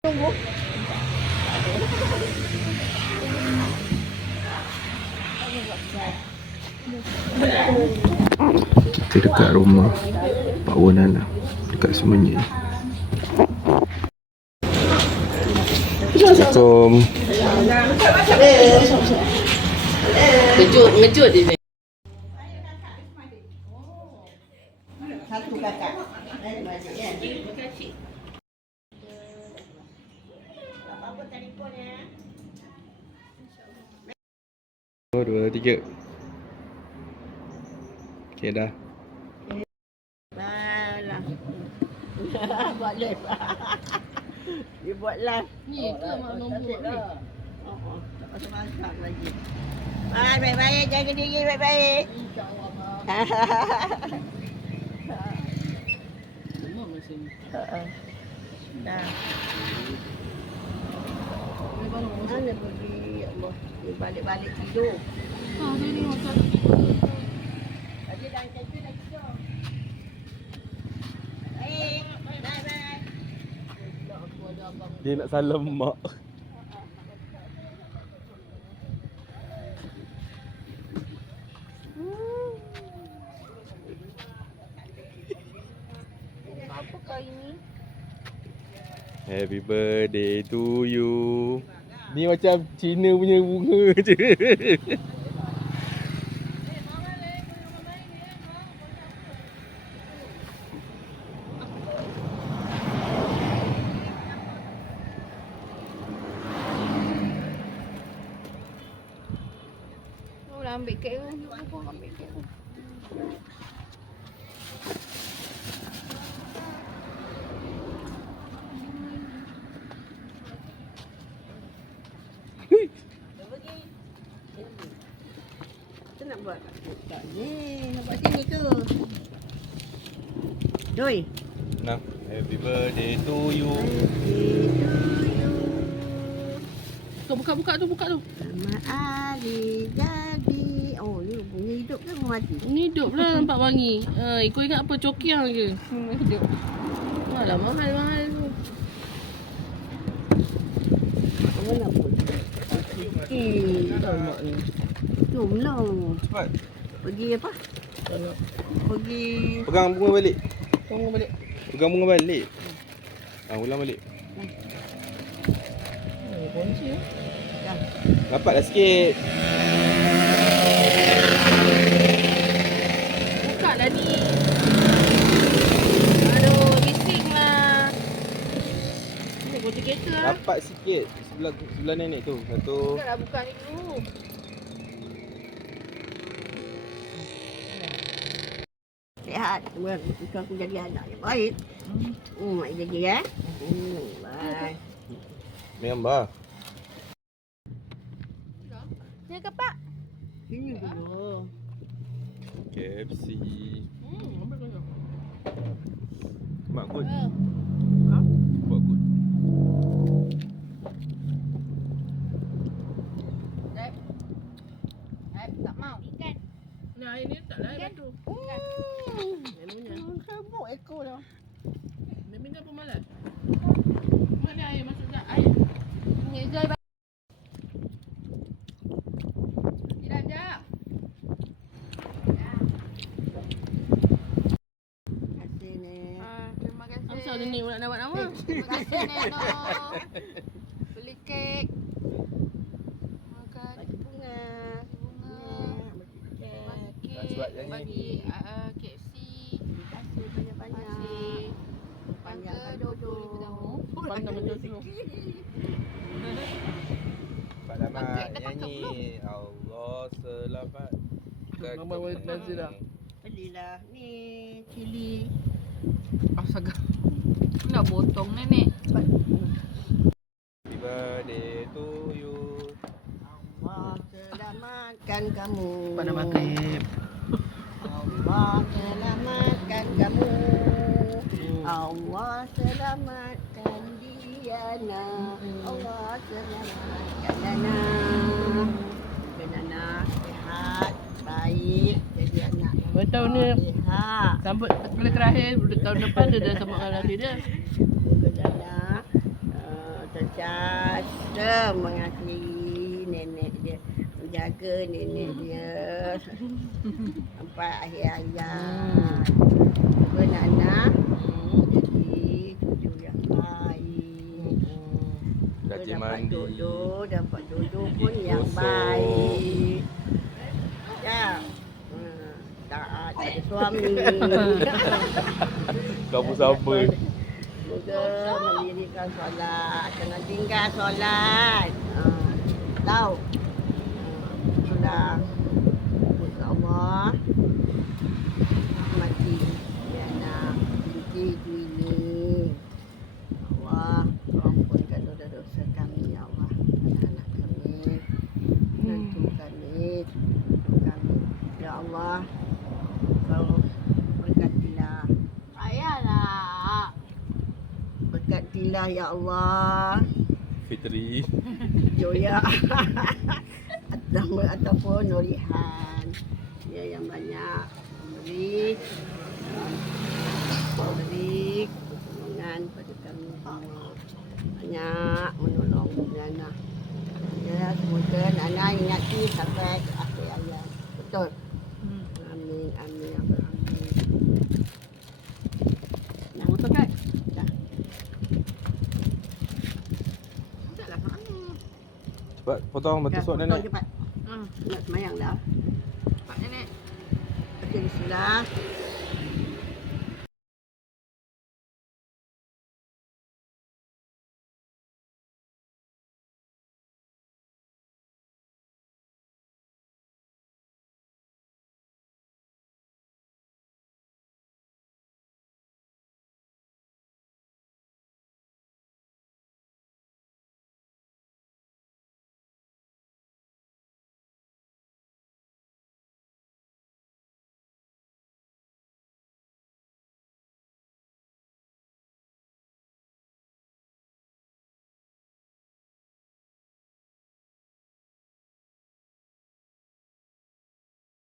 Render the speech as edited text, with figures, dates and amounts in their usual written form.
Tunggu. Kita dekat rumah Pak Wonana, dekat Semenyih. Assalamualaikum. Ngejut dia ni. Satu kakak. Apa telefon ya? 1, 2, 3. Okey dah. Balah. Buat live. Dia buat live. Ni ke mak nombor ni? Tak pasal masak lagi. Baik-baik, jaga diri baik-baik. Semua masa ni. Dah. Dia baru masuk. Mana pergi, ya Allah. Dia balik-balik tidur. Dia ni macam tidur. Tadi dah tidur, dah tidur. Baik, bye-bye. Aku ada abang. Dia nak salam mak. Apa kau ini? Happy birthday to you. Ni macam Cina punya bunga je. Kau dah ambil kek tu. Kau ambil kek tu. Kita nak buat tak ni, nak buat sini ke? Doi. Nah, happy birthday to you. Buka tu. Selamat hari jadi. Oh, ni bunga hidup ke bunga mati? Ni hidup lah nampak wangi. Kau ingat apa cokiang ke? Hidup. Malah mahal tu. Apa nak pun? Tak mak ni. Jom lah. Cepat. Pergi apa? Tak nak. Pergi. Pegang bunga balik. Tunggu balik. Pegang bunga balik. Ulang balik. Kunci ya. Dah. Rapatlah sikit. Buka dah ni. Aduh, bising lah. Ni kunci kereta lah. Rapat sikit. Sebelah nenek tu. Satu. Buka dah, buka ni dulu. Sihat. Bukan aku jadi anak yang baik. Mak jaga ya. Bye. Ni Amba. Ni ke pak? Sini dulu. KFC. Ambil kau. Mak good. Ha? Buat good. Tak mau ikan. Nah, air ni tak lah air batu. Sibuk ekor dah. Dia minta pemalas. Mana air masuk dah air. Ni Zai. Jiran jap. Terima kasih ni. Terima kasih. Apa ni nak dapat nama? Terima kasih Neno. Beli kek. Makan Bagi bunga. bunga. Bagi kek. Sebab yang ni. Bagi KFC. Terima kasih banyak-banyak. Panjang duduk. Panjang duduk. Pak Damat Pakai, dah pakai nyanyi Allah selamat. Nama Walid Nazira. Belilah ni cili. Astaga. Nak potong nenek. Happy birthday to you. Allah selamatkan kamu. Pada makan. Allah selamatkan kamu. Allah selamatkan Diana. Allah selamatkan Nana. Nana sihat, baik, jadi anak yang Betul ni. sihat. Sampai kali terakhir tahun depan dia dah sama dengan laki dia. Nana sentiasa mengasihi nenek dia, menjaga nenek dia sampai akhir hayat. Semoga Nana jadi cucu yang baik. Rajin Dapat mandi. dapat duduk pun yang Gosok. baik. Ya. Taat pada suami. Kau pun sabar. Semoga mendirikan solat, jangan tinggal solat. Tahu? Sudah. Semoga Allah mati ya anak binti ini. Allah ampunkan dosa-dosa kami ya Allah. Anak kami, menantu kami, cucu kami. Ya Allah, kau berkatilah. Ayalah. Berkatilah ya Allah. Fitri. Joya ataupun Nurihan, dia yang banyak memberi pertolongan pada kami semua, banyak menolong Nana. Ya, semoga Nana ingati sampai ke akhir hayat. Betul. Amin, amin, amin. Nah, Betul kan? dah. Taklah mana. Cepat potong batu suat Potong nenek. cepat. Nak semayang dah. Pak nenek. Okey, bismillah.